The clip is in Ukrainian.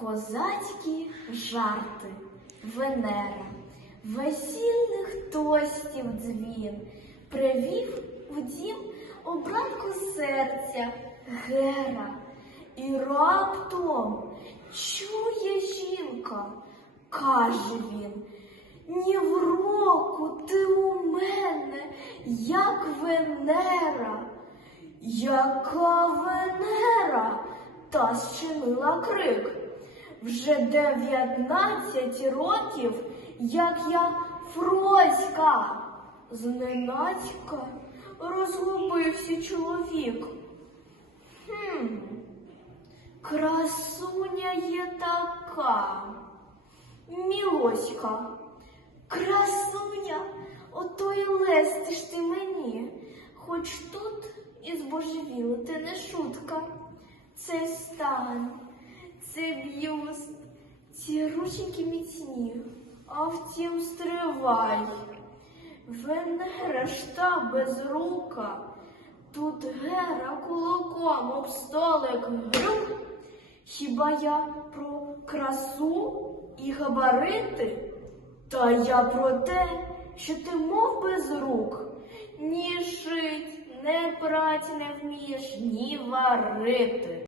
Козацькі жарти, Венера, весільних тостів дзвін, привів в дім обранку серця Гера, і раптом чує жінка, каже він, ні в року ти у мене, як Венера. Яка Венера? Та зчинила крик. Вже дев'ятнадцять років, як я Фроська. Зненацька розгубився чоловік. Хм, красуня є така. Мілоська, красуня, ото й лестиш ти мені, хоч тут і збожевіло, ти не шутка. Це стан, це б'юст, ці рученьки міцні, а втім стривай. Венера та безрука, тут гера кулаком об столик грюк. Хіба я про красу і габарити? Та я про те, що ти мов без рук, ні шить, не праць не вмієш, ні варити.